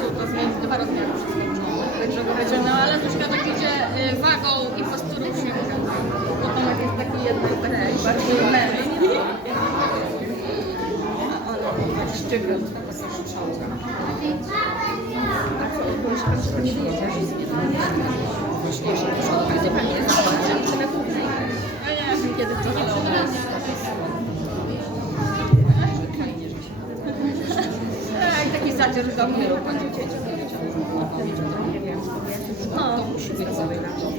Czasu to między dwa wszystko Także to będzie, no ale Zuśka tak idzie y, wagą i posturą się Bo Tomek jest taki jednak taki bardziej lewy. A ona szczypiąc, taka strzałka. A co, byłeś pan nie Właśnie, że przy pani jest zobaczyć na głównej. Nie kiedy to Zacier do mnie. Pani dzieci. No, To musi być całej na to.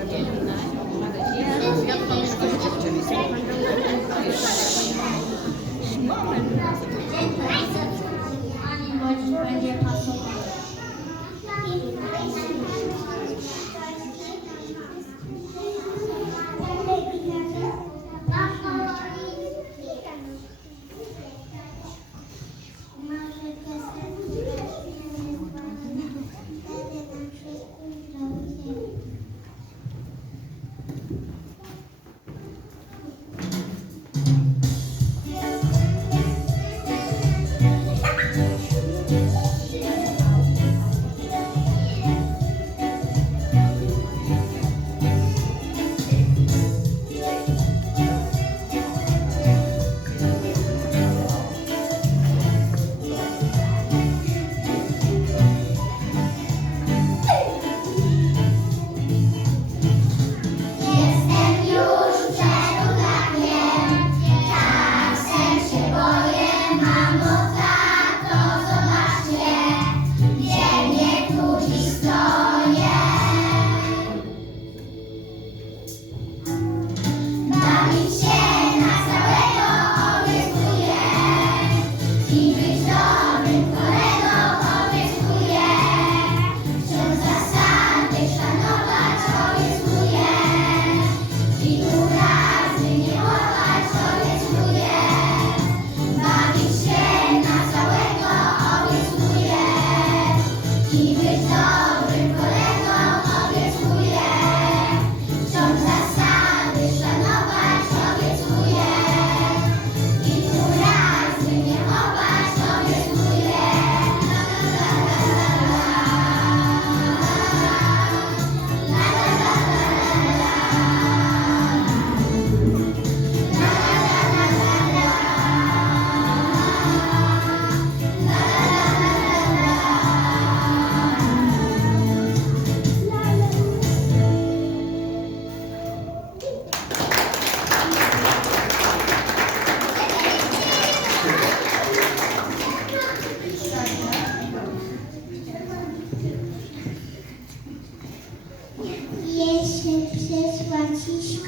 ja to już to Czyli są będzie pasować.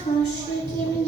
karşı gemi